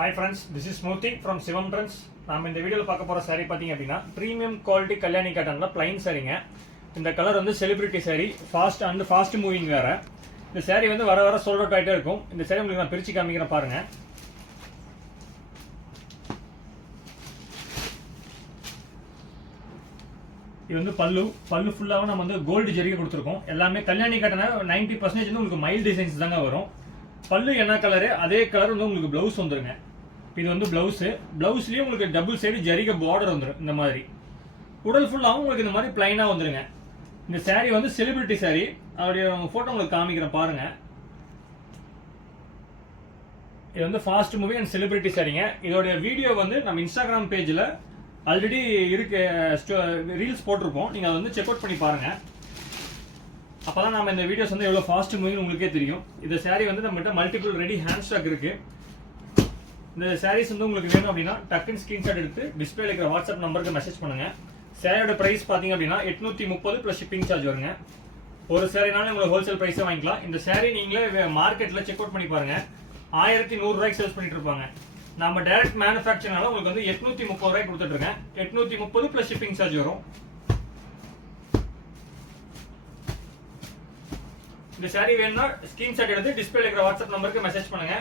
Hi friends, this is Smoothie from Sivam Trends. நாம இந்த வீடியோல பார்க்க போற saree பாத்தீங்க அப்படின்னா பிரீமியம் குவாலிட்டி கல்யாணி காட்டன்ல plain சாரீங்க. இந்த கலர் வந்து செலிபிரிட்டி saree, ஃபாஸ்ட் மூவிங் வேற. இந்த saree வந்து வர வர சோல்ட் அவுட் ஆயிட்டே இருக்கும். இந்த saree உங்களுக்கு நான் பிரிச்சு காமிக்கிறேன் பாருங்க. இது வந்து பல்லு ஃபுல்லாவே நம்ம வந்து கோல்ட் ஜெரிகை கொடுத்துருக்கோம். எல்லாமே கல்யாணி காட்டன 90% வந்து உங்களுக்கு மைல் டிசைன்ஸ் தாங்க வரும். பல்லு என்ன கலரு அதே கலர் வந்து உங்களுக்கு ப்ளவுஸ் வந்துருங்க. இது வந்து ப்ளவுஸ்லயும் உங்களுக்கு டபுள் சைடு ஜரிகை பார்டர் வந்துடும். இந்த மாதிரி உடல் ஃபுல்லாகவும் உங்களுக்கு இந்த மாதிரி பிளைனா வந்துருங்க. இந்த saree வந்து செலிபிரிட்டி saree. அவருடைய போட்டோ உங்களுக்கு காமிக்கிறேன் பாருங்க. இது வந்து ஃபாஸ்ட் மூவி அண்ட் செலிபிரிட்டி சாரீங்க. இதோடைய வீடியோ வந்து நம்ம இன்ஸ்டாகிராம் பேஜ்ல ஆல்ரெடி இருக்கு, ரீல்ஸ் போட்டிருப்போம். நீங்க அதை வந்து செக் அவுட் பண்ணி பாருங்க. அப்பதான் நம்ம இந்த வீடியோஸ் வந்து எவ்வளவு ஃபாஸ்ட் மூவிங் உங்களுக்கே தெரியும். இந்த saree வந்து நம்மகிட்ட மல்டிபிள் ரெடி ஹேண்ட் ஸ்டாக் இருக்கு. இந்த sarees வந்து உங்களுக்கு வேணும் அப்படின்னா டக்குன்னு ஸ்கிரீன்ஷாட் எடுத்து டிஸ்பிளேல இருக்கிற வாட்ஸ்அப் நம்பருக்கு மெசேஜ் பண்ணுங்க. சாரியோட பிரைஸ் பாத்தீங்க அப்படின்னா 830 பிளஸ் ஷிப்பிங் சார்ஜ் வருங்க. ஒரு சாரினால உங்களுக்கு ஹோல்சேல் பிரைஸே வாங்கிக்கலாம். இந்த saree நீங்களே மார்க்கெட்ல செக் அவுட் பண்ணி பாருங்க, 1100 ரூபாய்க்கு சேல்ஸ் பண்ணிட்டு இருப்பாங்க. நம்ம டைரக்ட் மேனுஃபேக்சர்னால உங்களுக்கு வந்து 830 ரூபாய்க்கு கொடுத்துட்டு இருக்கேன். 830 பிளஸ் ஷிப்பிங் சார்ஜ் வரும். இந்த saree வேணும்னா ஸ்கிரீன்ஷாட் எடுத்து டிஸ்பிளேல இருக்கிற வாட்ஸ்அப் நம்பருக்கு மெசேஜ் பண்ணுங்க.